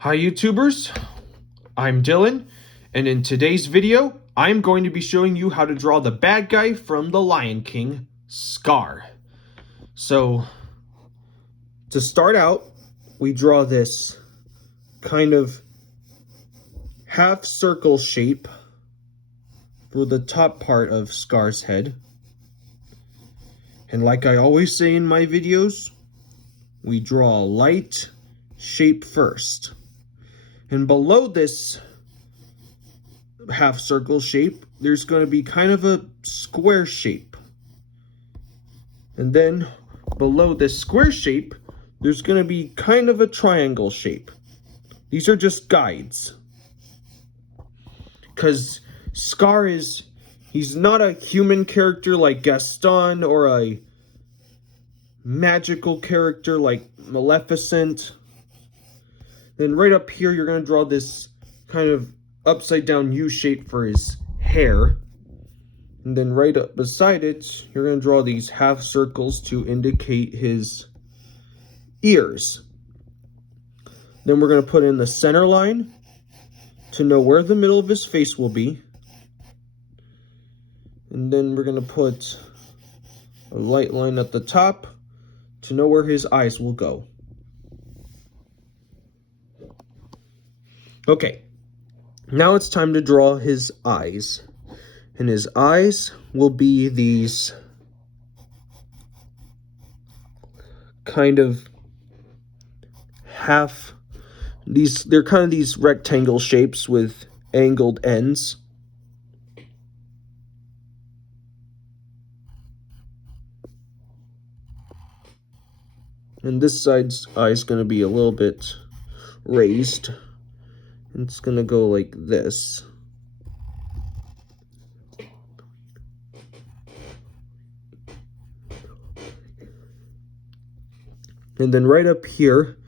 Hi YouTubers, I'm Dylan, and in today's video, I'm going to be showing you how to draw the bad guy from The Lion King, Scar. So, to start out, we draw this kind of half circle shape for the top part of Scar's head. And like I always say in my videos, we draw a light shape first. And below this half circle shape, there's going to be kind of a square shape. And then below this square shape, there's going to be kind of a triangle shape. These are just guides. Because Scar he's not a human character like Gaston or a magical character like Maleficent. Then right up here, you're going to draw this kind of upside down U shape for his hair. And then right up beside it, you're going to draw these half circles to indicate his ears. Then we're going to put in the center line to know where the middle of his face will be. And then we're going to put a light line at the top to know where his eyes will go. Okay, now it's time to draw his eyes. And his eyes will be these kind of they're kind of these rectangle shapes with angled ends. And this side's eye is going to be a little bit raised. And it's going to go like this. And then right up here,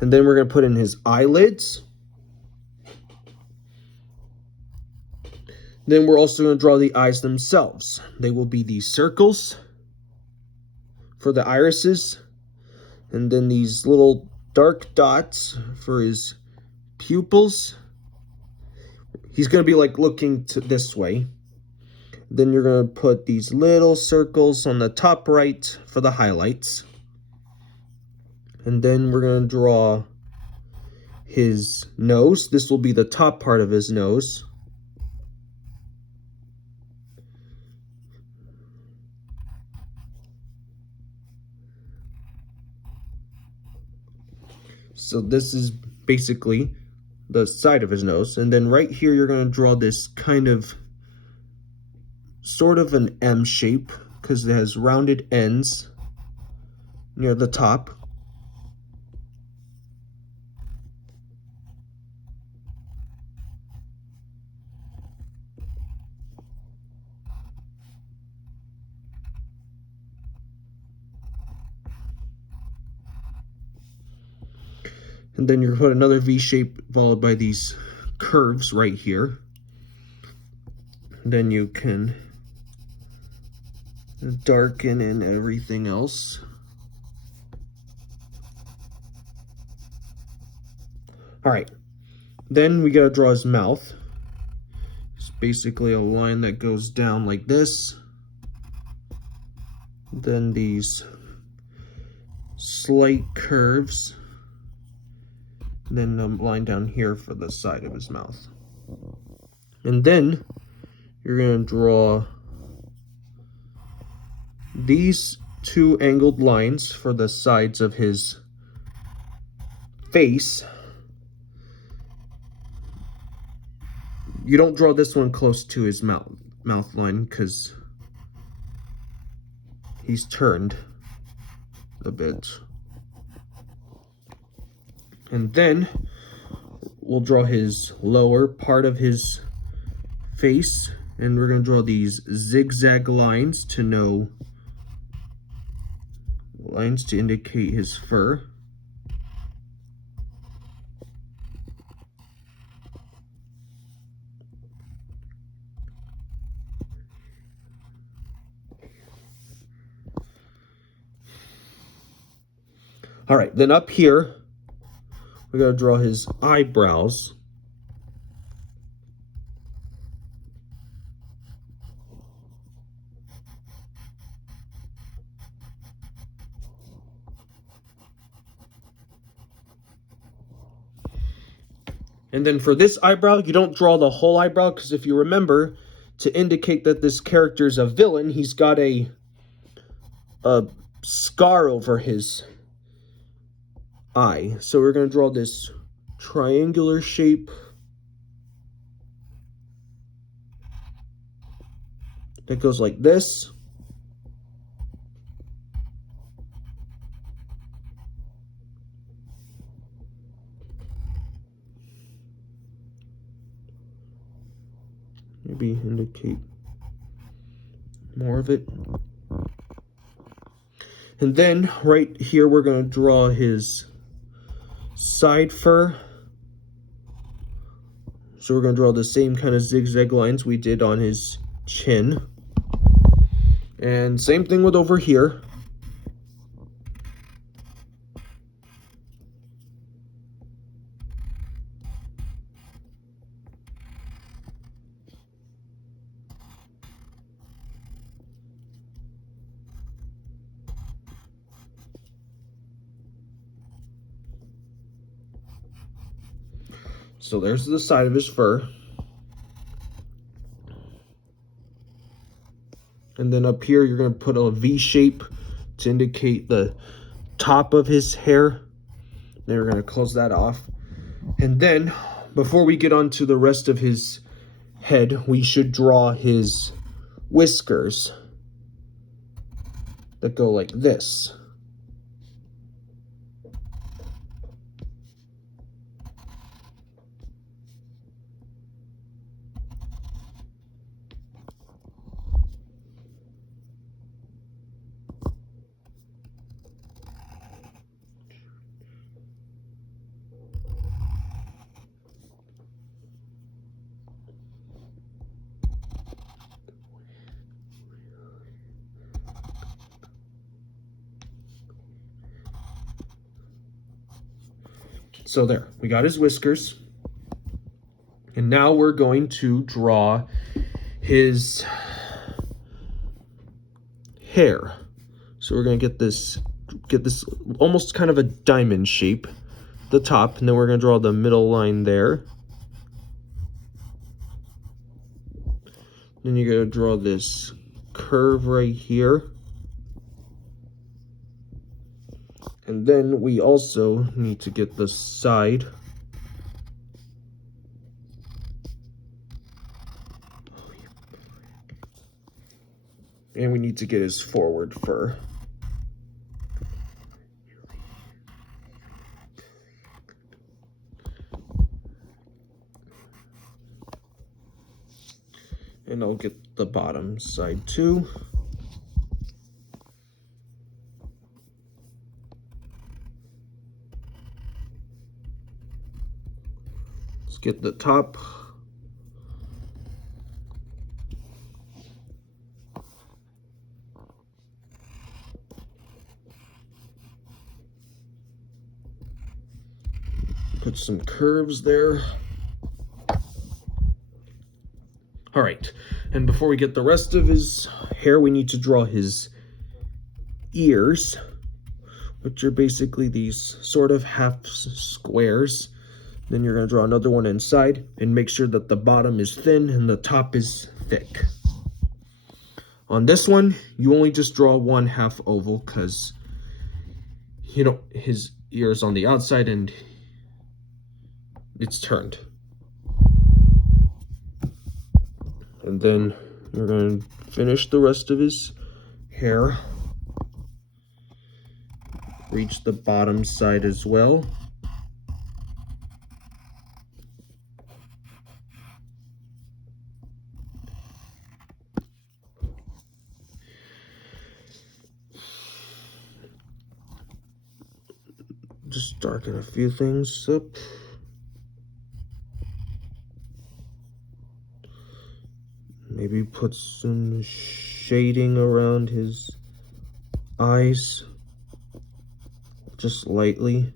and then we're going to put in his eyelids. Then we're also going to draw the eyes themselves. They will be these circles for the irises, and then these little dark dots for his pupils. He's going to be like looking this way. Then you're going to put these little circles on the top right for the highlights. And then we're going to draw his nose. This will be the top part of his nose. So this is basically the side of his nose. And then right here, you're going to draw this kind of sort of an M shape because it has rounded ends near the top. And then you put another V shape followed by these curves right here. Then you can darken in everything else. All right, then we gotta draw his mouth. It's basically a line that goes down like this. Then these slight curves. Then a line down here for the side of his mouth. And then you're going to draw these two angled lines for the sides of his face. You don't draw this one close to his mouth line because he's turned a bit. And then we'll draw his lower part of his face, and we're going to draw these zigzag lines to know lines to indicate his fur. All right, then up here, we gotta draw his eyebrows. And then for this eyebrow, you don't draw the whole eyebrow, because if you remember, to indicate that this character is a villain, he's got a scar over his eye. So we're going to draw this triangular shape that goes like this. Maybe indicate more of it. And then right here, we're going to draw his side fur. So we're going to draw the same kind of zigzag lines we did on his chin. And same thing with over here. So there's the side of his fur. And then up here, you're going to put a V shape to indicate the top of his hair. Then we're going to close that off. And then, before we get on to the rest of his head, we should draw his whiskers that go like this. So there, we got his whiskers. And now we're going to draw his hair. So we're going to get this almost kind of a diamond shape, the top, and then we're going to draw the middle line there. Then you're going to draw this curve right here. And then we also need to get the side. And we need to get his forward fur. And I'll get the bottom side too. Let's get the top. Put some curves there. All right, and before we get the rest of his hair, we need to draw his ears, which are basically these sort of half squares. Then you're going to draw another one inside and make sure that the bottom is thin and the top is thick. On this one, you only just draw one half oval because his ear is on the outside and it's turned. And then you're going to finish the rest of his hair. Reach the bottom side as well. Just darken a few things up. Maybe put some shading around his eyes. just lightly.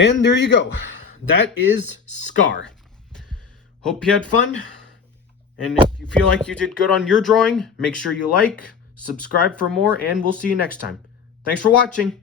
And there you go. That is Scar. Hope you had fun. And if you feel like you did good on your drawing, make sure you like, subscribe for more, and we'll see you next time. Thanks for watching.